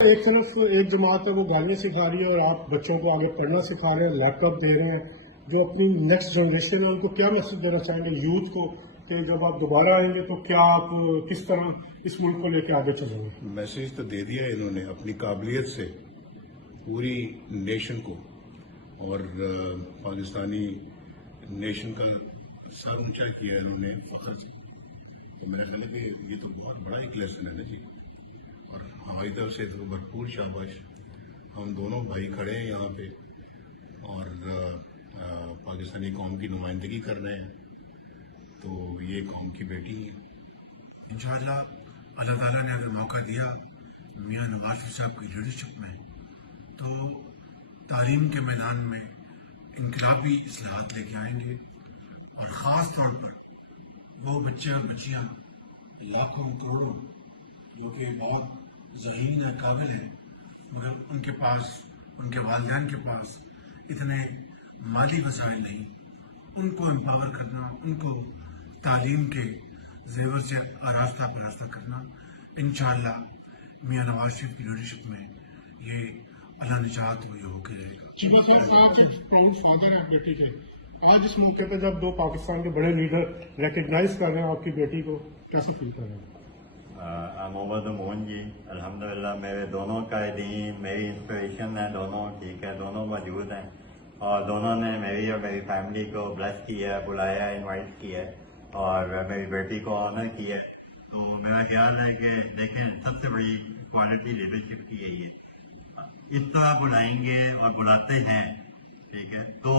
ایک طرف ایک جماعت ہے وہ گالیاں سکھا رہی ہے اور آپ بچوں کو آگے پڑھنا سکھا رہے ہیں، لیپ ٹاپ دے رہے ہیں، جو اپنی نیکسٹ جنریشن ہے ان کو کیا میسج دینا چاہیں گے یوتھ کو کہ جب آپ دوبارہ آئیں گے تو کیا آپ کس طرح اس ملک کو لے کے آگے چلیں گے؟ میسج تو دے دیا ہے انہوں نے اپنی قابلیت سے پوری نیشن کو، اور پاکستانی نیشن کا سر اونچا کیا ہے انہوں نے فخر سے. تو میرا خیال ہے کہ یہ تو بہت بڑا ایک لیسن ہے نا جی، اور ہماری طرف سے تو بھرپور شاباش. ہم دونوں بھائی کھڑے ہیں یہاں پہ اور پاکستانی قوم کی نمائندگی کر رہے ہیں، تو یہ قوم کی بیٹی ہیں. انشاءاللہ اللہ تعالیٰ نے اگر موقع دیا میاں نواز صاحب کی لیڈرشپ میں تو تعلیم کے میدان میں انقلابی اصلاحات لے کے آئیں گے، اور خاص طور پر وہ بچے اور بچیاں لاکھوں کروڑوں جو کہ بہت ذہین ہے، قابل ہے، مگر ان کے پاس، ان کے والدین کے پاس اتنے مالی وسائل نہیں، ان کو امپاور کرنا، ان کو تعلیم کے زیور سے آراستہ کرنا. انشاءاللہ میاں نواز شریف کی لیڈرشپ میں یہ اللہ نجات ہو یہ ہو کے رہے گا. چیمہ صاحب پراؤڈ فادر ہیں بیٹی کے، آج اس موقع پہ جب دو پاکستان کے بڑے لیڈر ریکگنائز کر رہے ہیں آپ کی بیٹی کو، کیسے فیل کر رہے ہیں؟ محمد مون جی الحمدللہ میرے دونوں قائدین میری انسپریشن ہیں، دونوں ٹھیک ہے، دونوں موجود ہیں اور دونوں نے میری اور میری فیملی کو بلیس کیا ہے، بلایا ہے، انوائٹ کیا ہے اور میری بیٹی کو آنر کیا ہے. تو میرا خیال ہے کہ دیکھیں سب سے بڑی کوالٹی لیڈرشپ کی ہے یہ، اتنا بلائیں گے اور بلاتے ہیں، ٹھیک ہے. تو